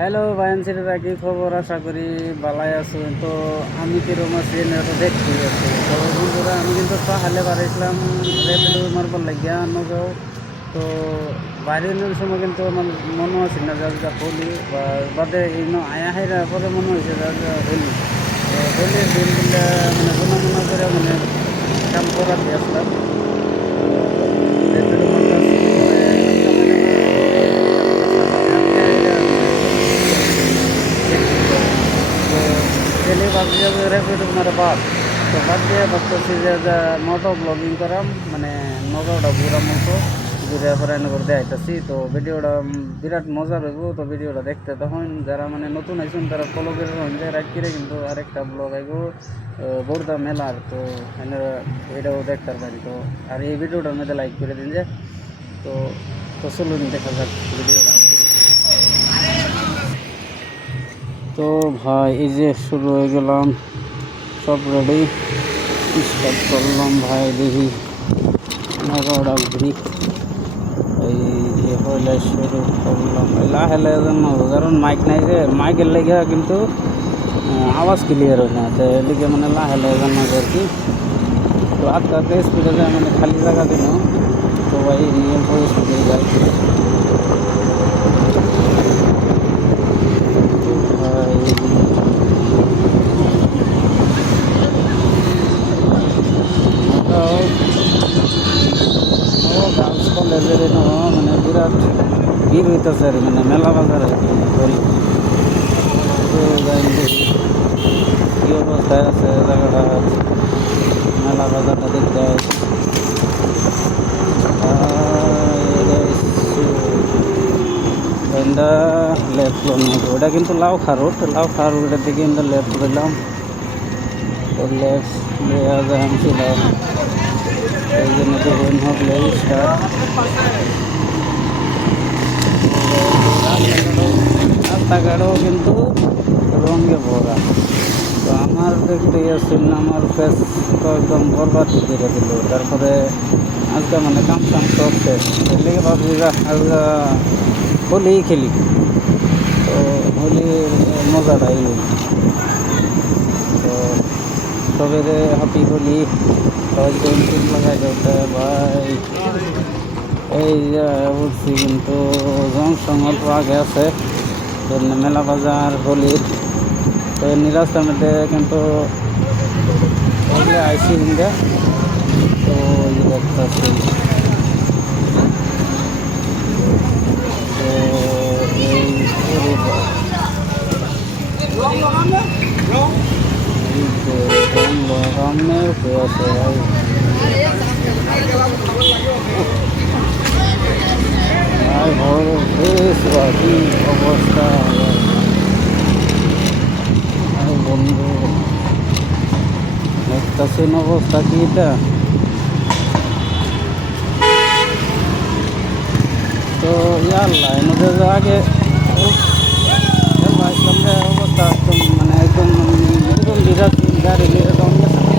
Hello বায়ানসিরা, কি খবর? আশা করি ভালাই আছো। তো আমি কিরম আছি তো দেখছি আছি। তো বন্ধুরা, আমি কিন্তু পাহাড়ে বাড়াইছিলাম রেপিডো মারবার লাগিয়া নগাঁও। তো বাইরের সময় কিন্তু আমার মনে আছে না যা হোলি বা বাদে এই আয়া হাইরা পরে মনে হয়েছে যা হোলি। তো হোলির দিনগুলো মানে মনে মনে করে মানে কাম করাতে আসলাম। রেপিডো মারতেছি ডেলি ভাবছি যে রেপিড মানে বাদ। তো বাদ দিয়ে ভাবতেছি যে নগাঁও ব্লগিং করাম, মানে নগাঁওটা ঘুরার মতো ঘুরে পরে করে দেখাইতেছি। তো ভিডিওটা বিরাট মজা রইব। তো ভিডিওটা দেখতে তখন যারা মানে নতুন আইসুন তারা ফলো করে যে রাইট করে, কিন্তু আরেকটা ব্লগ আইব বর্দা মেলার। তো এনে এটাও দেখতে পারি। তো আর এই ভিডিওটার মধ্যে লাইক করে দিন যে। তো তো চলুন দেখা যাক ভিডিওটা। তো ভাই এই যে শুরু হয়ে গেলাম, সব রেডি, স্টার্ট করলাম ভাই। দেখি নগাঁওটা ঘুরি। এই যে হইলে শুরু করলাম লাহে লাহে যেন, কারণ মাইক নাই, যে মাইকের লেগে কিন্তু আওয়াজ ক্লিয়ার হয় না। তো এদিকে মানে লাহে লাহে জানা আর কি। তো আস্তে আস্তে স্পিডে যায়, মানে খালি জায়গা দিন। তো ভাই নিয়ে স্পিডে যায়। ও গার্লস কলেজের মানে বিরাট ভিড় হইতেছে আর মানে মেলা বাজার আর কি। কি অবস্থায় আছে জায়গাটা, মেলা বাজারটা দেখতে লেফট ওটা কিন্তু লাউ খারুট ওটার দিকে কিন্তু লেফট করলাম। তো লেফট দেওয়া যায় আমি ছিলাম এই জন্য দেখুন হলে স্টার্ট। রাস্তাঘাটও কিন্তু রঙে ভরা। তো আমার দেখতে আসছেন, আমার ফেস তো একদম বরবাদ করে দিল। তারপরে আজকে মানে কাম সব শেষ। এর লেগে ভাবছি আজকে হোলি খেলি। তো হোলির মজাটাই নেই। তো সবের হ্যাপি হোলি, সবাই পেন্সিল লাগাই দেওয়া ভাই। এই যে উঠছি কিন্তু জংশন অল্প আগে আছে মেলা বাজার হোলির। তো রাস্তার মধ্যে কিন্তু আইসি ইন্ডিয়া। তো দেখতেছি কি অবস্থা বন্ধু, দেখতেছেন অবস্থা কি এটা। তো ইয়াল্লা এমনি আগে অবস্থা একদম মানে একদম একদম বিরাট গাড়ি এরকম গেছে না,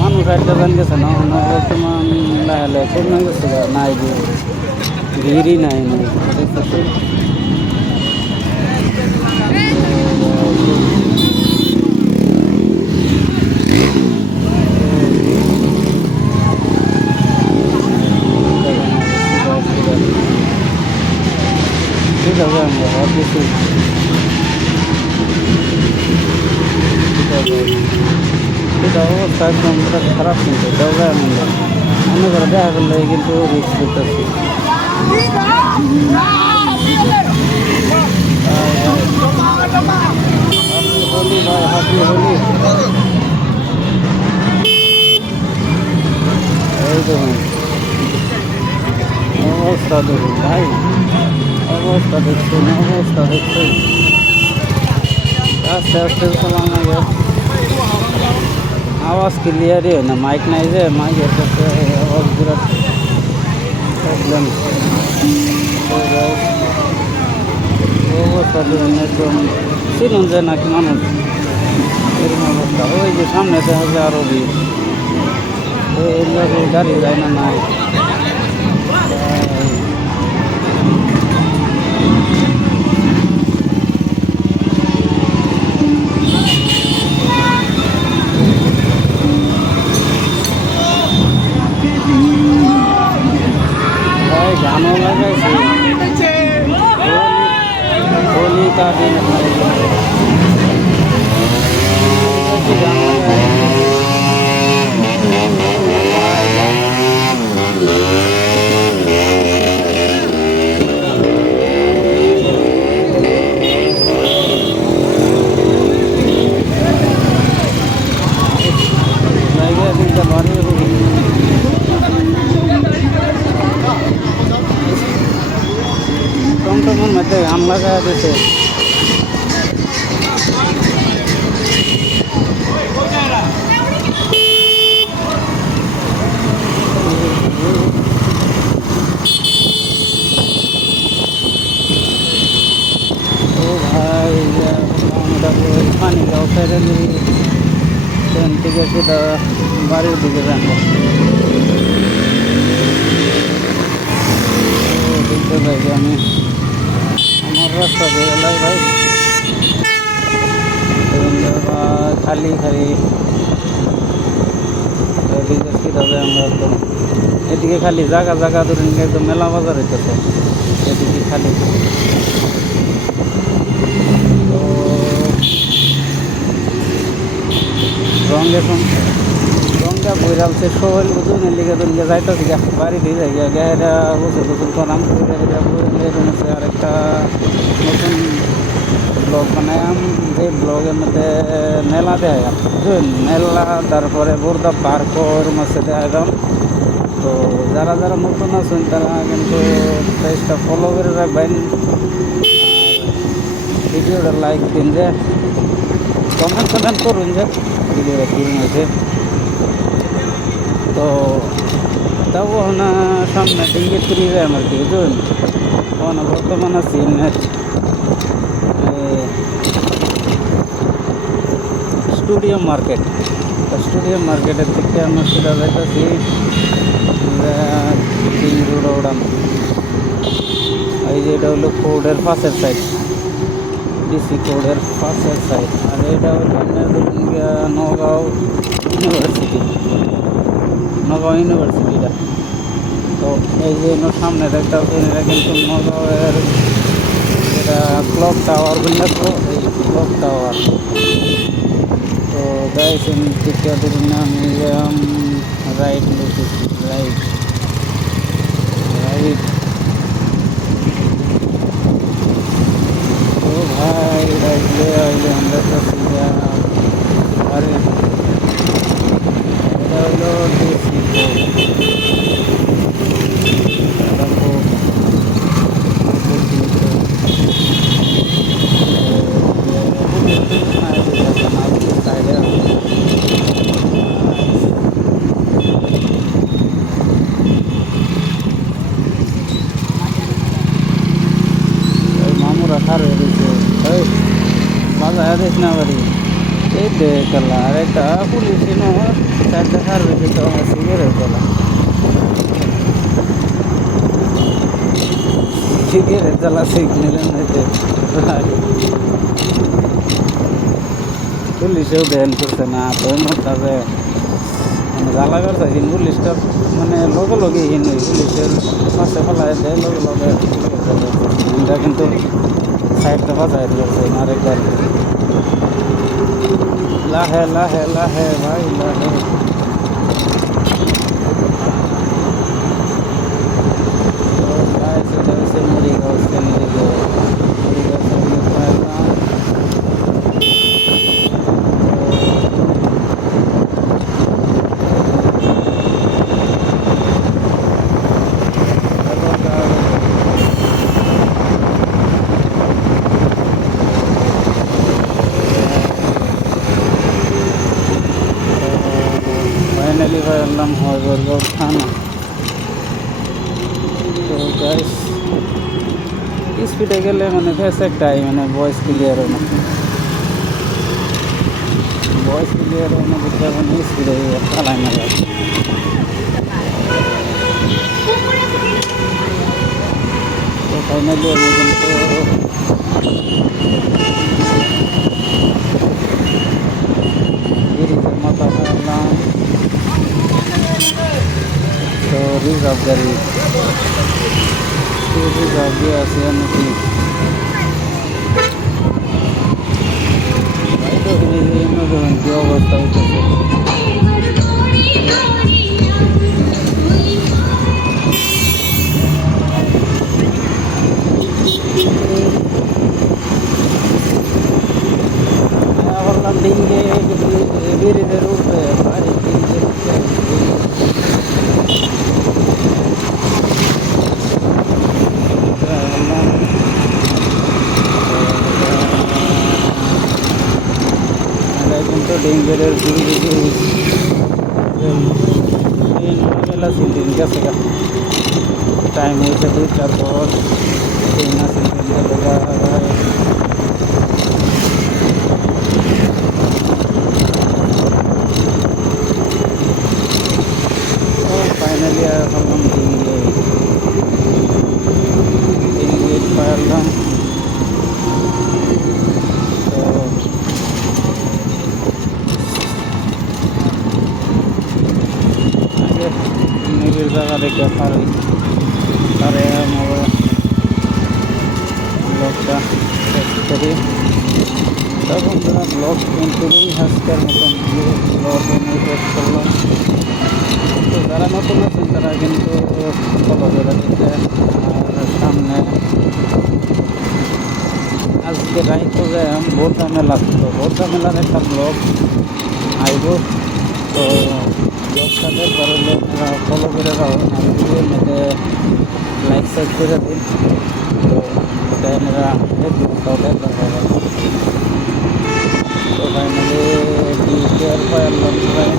মানুষ একটা গান গেছে না, বর্তমান লাহে কমে গেছে নাই, ভিড়ই নাই নাই দেখতেছি। ঠিক আছে, আমি আর কিছু এটা অবস্থা একদম খারাপ, কিন্তু দেওয়া আমি অন্য করে দেখা করলে কিন্তু রিস্ক করতেছি। হোলি ভাই, হ্যাপি হোলি। এই দেখুন অবস্থা, দেখুন ভাই অবস্থা দেখছেন, অবস্থা দেখছেন। আস্তে আস্তে চালানো গেছে, আওয়াজ ক্লিয়ারই হয় না, মাইক নাই, যে মাইকের কাছে আওয়াজ বিরাট প্রবলেম। অবস্থা দেখুন একদম চিনুন যায় নাকি মানুষ, এরকম অবস্থা। ওই যে সামনে দেখা যায় আরো ভিড়, এইভাবে গাড়ি যায় না নাই। का दिन टमटमेर मध्य आम लगा दिते पानी उठाएर ट्रेन टिकट सीधा बारीर दिके जान्छ देखते भाई আমি আমার রাস্তা বেরোলাই ভাই খালি খালি এদিকে সিধা যায় আমরা একদম এদিকে খালি জায়গা জায়গা ধরে একদম মেলা বাজার হইতেছে এদিকে খালি রঙটা বইরালছে শোল বুঝুন লিগে দুনিয়া যাইতেছি বাড়ি দিয়ে যাই গায়েরা বছর বছর করাম করে আরেকটা নতুন ব্লগ বানায়াম যে ব্লগের মধ্যে মেলা দেয় বুঝুন মেলা তারপরে বোরদা পার্কর মধ্যে দেখাইলাম তো যারা যারা নতুন আছেন তারা কিন্তু পেজটা ফলো করে রাখবেন ভিডিওটা লাইক দিন যে কমেন্ট করুন যে ভিডিওটা কিরম হয়েছে তো তাও না সামনে দিকে ফিরে যায় আমার কি বুঝুন না বর্তমান আছি স্টুডিও মার্কেটের দিকে আমরা সেটা যাইতেছি রোড ওড়াম এই যে এটা হলো কোর্টের পাশের সাইড ডিসি কোর্টের পাশের সাইড আর এটা হলো নগাঁও ইউনিভার্সিটিটা তো এই যে সামনে দেখতে পাচ্ছেন এটা কিন্তু নগাঁওয়ের যেটা ক্লক টাওয়ার বললে তো এই ক্লক টাওয়ার তো গাইছেন টিকিট মিউজিয়াম রাইট তো ভাই রাইটলে আইলে আমরা তো আরে এটা হলো ডিসি মামুরা খার হয়ে গেছে ওই বাজার দিস না বাড়ি এই দেখলা আর একটা পুলিশ চারটা খার হয়েছে তো আমার সিগারেট তোলা সিগারেট জ্বালা সিগনেলের মধ্যে পুলিশেও ব্যান করছে না তো মতাবে মানে জ্বালা করছে পুলিশটা মানে লগে লগে পুলিশের পাশে ফেলায় দেয় লগে লগে এটা কিন্তু সাইডটা বাজায় দিয়েছে আরেকবার লাহে লাহে লাহে ভাই লাহে সেটা হচ্ছে মুড়িগাঁও फाइनली भाई अल्लाह हजरगढ़ थाना तो गाइस स्पीडे गले मैंने फेस एकटाई मैंने वॉइस क्लियर हो ना बुझे मैंने स्पीडे चालाई ना तो फाइनली माता तो रिजर्व गाड़ी रिजर्व भी आसे অবস্থা হইতেছে। বললাম ডিঙ্গে ব্রিজের উপরে ভাই ব্রিজের উপরে কিন্তু ডেঙ্গের ব্রিজে মেলা সিলদিন গেছে গা টাইম হয়েছে 2-4 পর না সিলদিন ফাইনালি আসলাম ডিঙ্গে পারলাম। তো আগে নিবিড় জায়গা দেখে পারি তারে মোবাইল ব্লগটা শেষ করি। তো বন্ধুরা ব্লগ কিন্তু আজকের মতন ব্লগ আমি শেষ করলাম। তো যারা নতুন আছেন তারা কিন্তু ফলো করে দিতে। আর সামনে আজকে রাইতো যে বোরদা মেলা ছিল, বোরদা মেলার একটা ব্লগ আইব। তো ব্লগটা দেখবার হলে আপনারা ফলো করে রাখুন আর ভিডিওর মধ্যে লাইক সাইক করে দিন। তো এটা আপনারা দেখবেন তাও দেখবেন সবাই। তো ফাইনালি টিয়ার পাইলাম সবাই।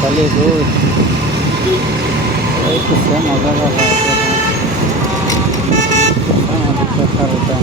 খালি রোদ এই কিছু মজা করা আমাদের দেখার এটা।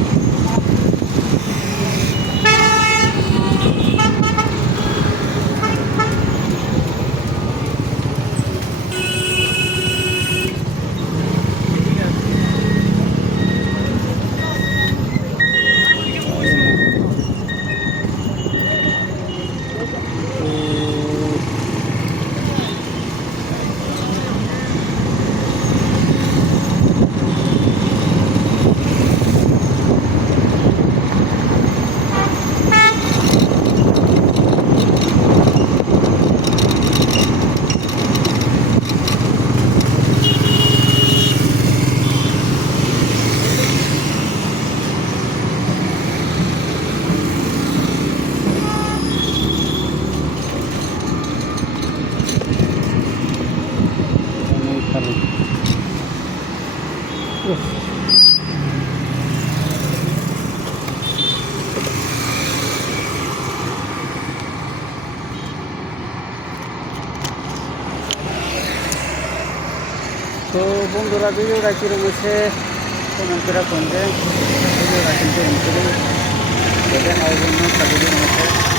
তো বন্ধুরা ভিডিওটা কীরকম হয়েছে কমেন্ট করে কোনটা ভিডিওটা কিন্তু দেখা হবে একটা ভিডিওর মধ্যে।